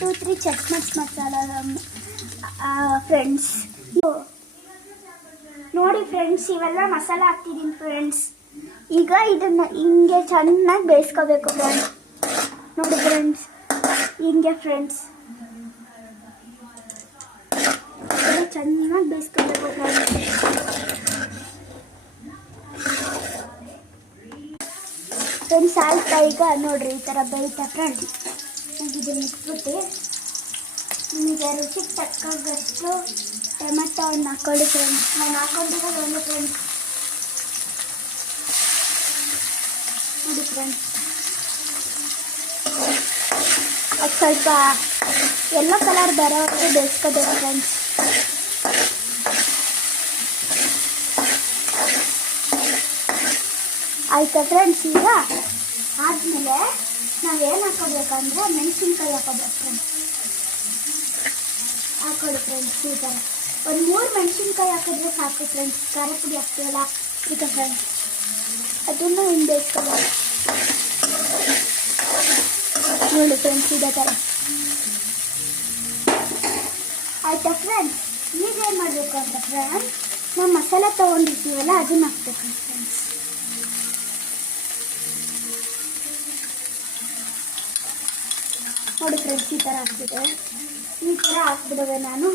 2 3 ಚಟ್ನಟ್ masala friends. ನೋಡಿ friends, ಇವೆಲ್ಲ ಮಸಾಲ ಹಾಕ್ತಿದ್ದೀನಿ ಫ್ರೆಂಡ್ಸ್. ಈಗ ಇದನ್ನು ಹಿಂಗೆ ಚೆನ್ನಾಗಿ ಬೇಯಿಸ್ಕೋಬೇಕು ಫ್ರೆಂಡ್ಸ್. ನೋಡಿ ಫ್ರೆಂಡ್ಸ್, ಹಿಂಗೆ ಫ್ರೆಂಡ್ಸ್ ಚೆನ್ನಾಗಿ ಬೇಯಿಸ್ಕೋಬೇಕು ಫ್ರೆಂಡ್ಸ್. ಫ್ರೆಂಡ್ಸ್ ಆಯ್ತಾ? ಈಗ ನೋಡ್ರಿ ಈ ಥರ ಬೇಯ್ತಾ ಫ್ರೆಂಡ್ಸ್. ಇದನ್ನು ಇಟ್ಬಿಟ್ಟು ನಿಮಗೆ ರುಚಿಗೆ ತಕ್ಕಷ್ಟು ಟೊಮೆಟೊ ಹಣ್ಣು ಹಾಕೊಳ್ಳಿ ಫ್ರೆಂಡ್ಸ್. ನಾನು ಹಾಕೊಂಡಿರೋದು ಒಂದು ಫ್ರೆಂಡ್ಸ್. ನೋಡಿ ಫ್ರೆಂಡ್ಸ್, ಅದು ಸ್ವಲ್ಪ ಎಲ್ಲೋ ಕಲರ್ ಬರೋವರೆಗೂ ಬೇಯಿಸ್ಕೋಬೇಕು ಫ್ರೆಂಡ್ಸ್. ಆಯಿತಾ ಫ್ರೆಂಡ್ಸ್? ಈಗ ಆದಮೇಲೆ ನಾವೇನು ಹಾಕೋಬೇಕಂದ್ರೆ ಮೆಣಸಿನ್ಕಾಯಿ ಹಾಕೋಬೇಕು ಫ್ರೆಂಡ್ಸ್. ಹಾಕೊಳ್ಳಿ ಫ್ರೆಂಡ್ಸ್. ಈ ಥರ ಒಂದು 3 ಮೆಣಸಿನ್ಕಾಯಿ ಹಾಕಿದ್ರೆ ಸಾಕು ಫ್ರೆಂಡ್ಸ್. ಖಾರ ಪುಡಿ ಹಾಕ್ತೀವಲ್ಲ ಈಗ ಫ್ರೆಂಡ್ಸ್, ಅದನ್ನು ಹಿಂಗೆ ಬೇಯಿಸ್ಕೋಬೇಕು. ನೋಡಿ ಫ್ರೆಂಡ್ಸ್, ಇದೇ ಥರ ಆಯಿತಾ ಫ್ರೆಂಡ್ಸ್? ಈಗ ಏನು ಮಾಡಬೇಕು ಅಂತ ಫ್ರೆಂಡ್ಸ್, ನಾವು ಮಸಾಲೆ ತೊಗೊಂಡಿರ್ತೀವಲ್ಲ ಅದನ್ನು ಹಾಕ್ಬೇಕು ಫ್ರೆಂಡ್ಸ್. ನೋಡಿ ಫ್ರೆಂಡ್ಸ್, ಈ ಥರ ಹಾಕ್ಬಿಟ್ಟೆ. ಈ ಥರ ಹಾಕ್ಬಿಡುವೆ ನಾನು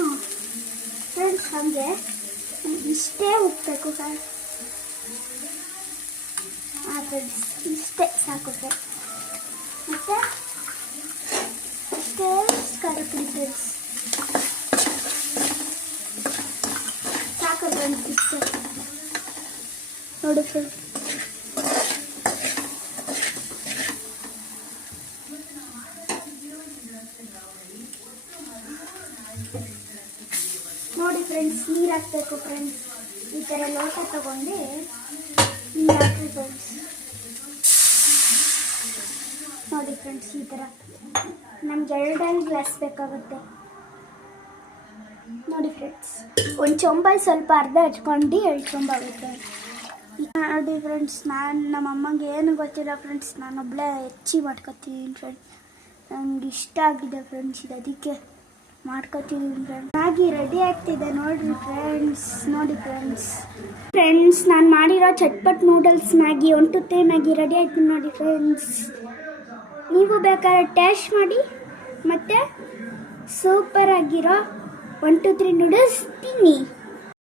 ಫ್ರೆಂಡ್ಸ್. ಹಾಗೆ ಇಷ್ಟೇ ಉಪ್ಪಬೇಕು ಫ್ರೆಂಡ್ಸ್. ಹಾಂ ಫ್ರೆಂಡ್ಸ್, ಇಷ್ಟೇ ಸಾಕು ಫ್ರೆಂಡ್ಸ್. ಮತ್ತು ಇಷ್ಟೇ ಖಾರ ಪುಡಿ ಫ್ರೆಂಡ್ಸ್ ಸಾಕು ಫ್ರೆಂಡ್ಸ್, ಇಷ್ಟೇ. ನೋಡಿ ಫ್ರೆಂಡ್ಸ್, ನೋಡಿ ಫ್ರೆಂಡ್ಸ್, ನೀರು ಹಾಕಬೇಕು ಫ್ರೆಂಡ್ಸ್. ಈ ಥರ ಲೋಟ ತಗೊಂಡು ನೀರು ಹಾಕಿ ಫ್ರೆಂಡ್ಸ್. ನೋಡಿ ಫ್ರೆಂಡ್ಸ್, ಈ ಥರ ನಮ್ಗೆ 2 ಗ್ಲಾಸ್ ಬೇಕಾಗುತ್ತೆ. ನೋಡಿ ಫ್ರೆಂಡ್ಸ್, ಒಂದು ಚೊಂಬಲ್ಲಿ ಸ್ವಲ್ಪ ಅರ್ಧ ಹಚ್ಕೊಂಡು 2 ಚೊಂಬ ಆಗುತ್ತೆ. ನೋಡಿ ಫ್ರೆಂಡ್ಸ್, ನಮ್ಮ ಅಮ್ಮಂಗೆ ಏನು ಗೊತ್ತಿಲ್ಲ ಫ್ರೆಂಡ್ಸ್, ನಾನೊಬ್ಬಳೇ ಹೆಚ್ಚಿ ಮಾಡ್ಕೊತೀನಿ ಫ್ರೆಂಡ್ಸ್. ನನಗೆ ಇಷ್ಟ ಆಗಿದೆ ಫ್ರೆಂಡ್ಸ್, ಇದು ಅದಕ್ಕೆ ಮಾಡ್ಕೊತಿದ್ದೀನಿ ಫ್ರೆಂಡ್ಸ್. ಮ್ಯಾಗಿ ರೆಡಿ ಆಗ್ತಿದೆ ನೋಡಿರಿ ಫ್ರೆಂಡ್ಸ್. ನೋಡಿ ಫ್ರೆಂಡ್ಸ್, ನಾನು ಮಾಡಿರೋ ಚಟ್ಪಟ್ ನೂಡಲ್ಸ್ ಮ್ಯಾಗಿ 1 2 3 ಮ್ಯಾಗಿ ರೆಡಿ ಆಯ್ತು ನೋಡಿ ಫ್ರೆಂಡ್ಸ್. ನೀವು ಬೇಕಾದ್ರೆ ಟೇಸ್ಟ್ ಮಾಡಿ ಮತ್ತು ಸೂಪರ್ ಆಗಿರೋ 1 2 3 ನೂಡಲ್ಸ್ ತಿನ್ನಿ.